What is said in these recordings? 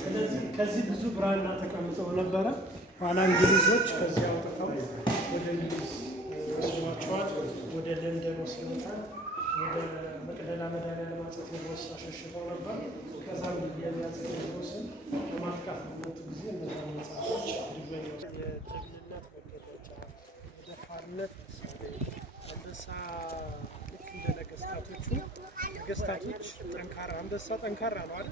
ስለዚህ ከዚህ ብዙ ብራና ተቀምጠው ነበረ። ኋላ እንግሊዞች ከዚህ አውጥተው ወደ እንግሊዝ ወስደዋቸዋል። ወደ ለንደን ወስደውታል። ወደ መቅደላ መድኃኔዓለም አፄ ቴዎድሮስ አሸሽተው ነበር። ከዛም የአፄ ቴዎድሮስን ለማጥቃት በመጡ ጊዜ እነዛ መጽሐፎች የጀግንነት መገለጫ፣ የደፋርነት ምሳሌ አንበሳ ልክ እንደ ነገስታቶች ጠንካራ አንበሳ ጠንካራ ነው አይደል?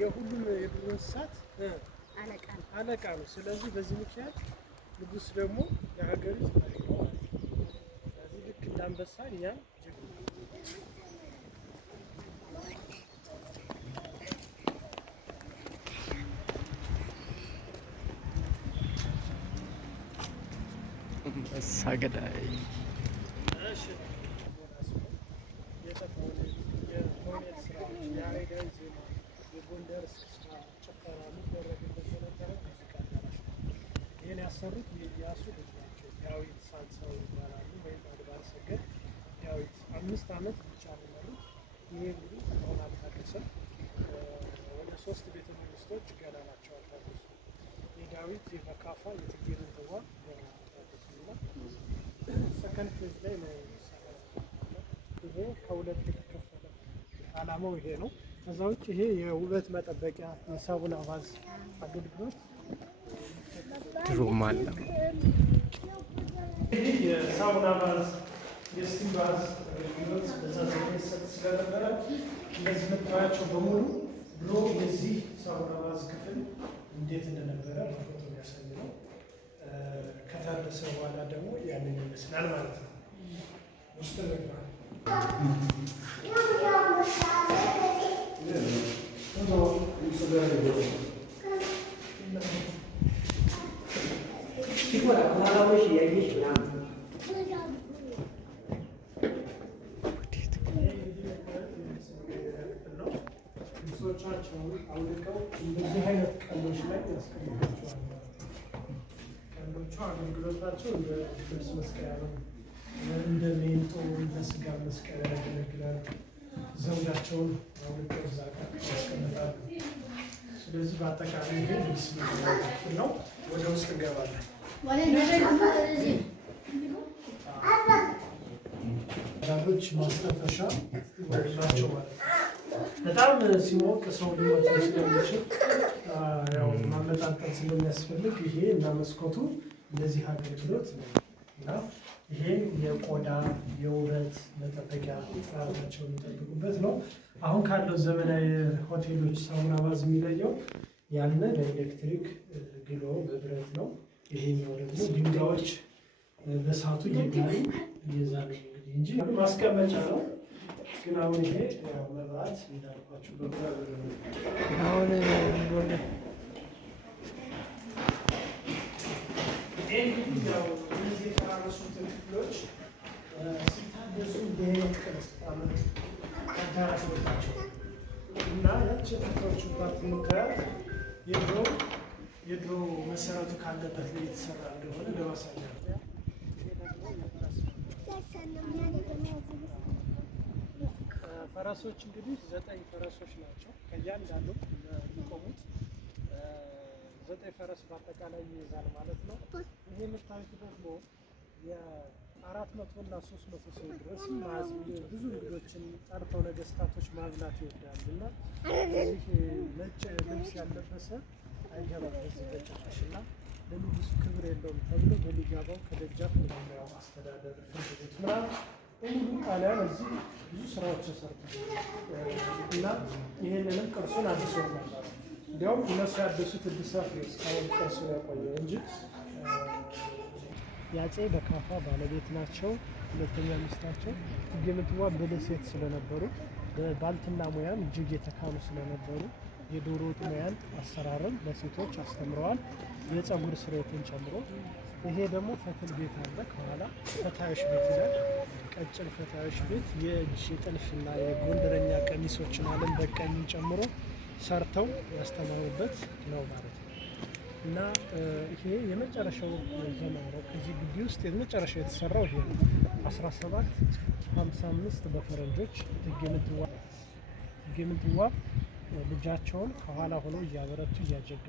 የሁሉም የዱር እንስሳት አለቃ ነው። ስለዚህ በዚህ ምክንያት ንጉስ ደግሞ የሀገሪቱ መሪ ነው ማለት ነው። ስለዚህ ልክ እንደ አንበሳ እኛም ሳገዳይ የተውኔት ስራዎች፣ የያሬዳዊ ዜማ፣ የጎንደር እስክስታ ጭፈራ የሚደረግበት የነበረ ሙዚቃ አዳራሽ ነው። ይህን ያሰሩት የኢያሱ ልጅ ናቸው። ዳዊት ሳንሳው ይባላሉ፣ ወይም አድባረ ሰገድ ዳዊት 5 ዓመት ብቻ ነው ያሉት። ይሄ እንግዲህ አሁን አልታደሰም። ወደ 3 ቤተ መንግስቶች ገና ናቸው አልታደሱ። የዳዊት የበካፋ የእቴጌ ምንትዋ ገና ሰከንድ ፌዝ ላይ ነው የሚሰራው። ይሄ ከሁለት የተከፈለ ዓላማው ይሄ ነው። ከዛ ውጭ ይሄ የውበት መጠበቂያ የሳቡና ቫዝ አገልግሎት ድሮም አለ። ይሄ የሳቡና ቫዝ የስቲም ቫዝ አገልግሎት በዛ ዘመን ይሰጥ ስለነበረ እንደዚህ የምታያቸው በሙሉ ድሮ የዚህ ሳቡና ቫዝ ክፍል እንዴት እንደነበረ በፎቶ የሚያሳይ ነው። ከታደሰ በኋላ ደግሞ ያንን ይመስላል ማለት ነው። ውስጥ ነግሯል። ልብሶቻቸውን አውልቀው እንደዚህ አይነት ቀሎች ላይ ያስቀምጣቸዋል። ቀንዶቹ አገልግሎታቸው እንደ ልብስ መስቀያ ነው። እንደ ሜንጦ እንደ ስጋ መስቀያ ያገለግላል። ዘውዳቸውን አውልቀው እዛ ጋር ያስቀምጣሉ። ስለዚህ በአጠቃላይ ይሄ ልብስ ክፍል ነው። ወደ ውስጥ እንገባለን። ዳሮች ማስተፈሻ ናቸው ማለት ነው። በጣም ሲሞቅ ሰው ሊሞት ስለሚችል ያው ማመጣጠን ስለሚያስፈልግ ይሄ እና መስኮቱ እንደዚህ አገልግሎት ነው እና ይሄ የቆዳ የውበት መጠበቂያ ጥራታቸውን የሚጠብቁበት ነው። አሁን ካለው ዘመናዊ ሆቴሎች ሳቡና ቫዝ የሚለየው ያነ በኤሌክትሪክ ግሎ በብረት ነው። ይሄኛው ደግሞ ድንጋዮች በሳቱ እየጋሉ እየዛሉ እንጂ ማስቀመጫ ነው። ግን አሁን ይሄ መብራት እንዳልኳችሁ አሁን እነዚህ የተራረሱትን ክፍሎች ሲታደሱ የህይወት ቅርጽ አመት አዳራሽ ወጣቸው እና ያች የተተወችባት ምክንያት የድሮ መሰረቱ ካለበት ላይ የተሰራ እንደሆነ ለማሳያ ነው። ፈረሶች እንግዲህ 9 ፈረሶች ናቸው። ከእያንዳንዱ የሚቆሙት 9 ፈረስ በአጠቃላይ ይይዛል ማለት ነው። ይሄ የምታዩት ደግሞ የ400 እና 300 ሰው ድረስ ብዙ እንግዶችን ጠርተው ነገስታቶች ማብላት ይወዳሉ እና እዚህ ነጭ ልብስ ያለበሰ አይገባም በዚህ በጭራሽ እና ለንጉሱ ክብር የለውም ተብሎ በሊጋባው ከደጃፍ ነው አስተዳደር ፍርድ ቤት ምናምን ሁሉ ጣሊያን እዚህ ብዙ ስራዎችን ሰርተዋል እና ይሄንንም ቅርሱን አድሶት ነበር። እንዲያውም እነሱ ያደሱት እድሳት ነው እስካሁን ቅርሱን ያቆየው እንጂ የአፄ በካፋ ባለቤት ናቸው። ሁለተኛ ሚስታቸው እቴጌ ምንትዋ ብልህ ሴት ስለነበሩ በባልትና ሙያም እጅግ የተካኑ ስለነበሩ የዶሮ ወጥ ሙያን አሰራርን ለሴቶች አስተምረዋል፣ የፀጉር ስሬትን ጨምሮ። ይሄ ደግሞ ፈትል ቤት አለ ከኋላ ፈታዮች ቤት ይላል። ቀጭን ፈታዮች ቤት የእጅ ጥልፍና የጎንደረኛ ቀሚሶችን አለም በቀኝን ጨምሮ ሰርተው ያስተማሩበት ነው ማለት ነው። እና ይሄ የመጨረሻው ዘመን ነው። ከዚህ ግቢ ውስጥ የመጨረሻው የተሰራው ይሄ ነው። 1755 በፈረንጆች እቴጌ ምንትዋብ ልጃቸውን ከኋላ ሆነው እያበረቱ እያጀገኑ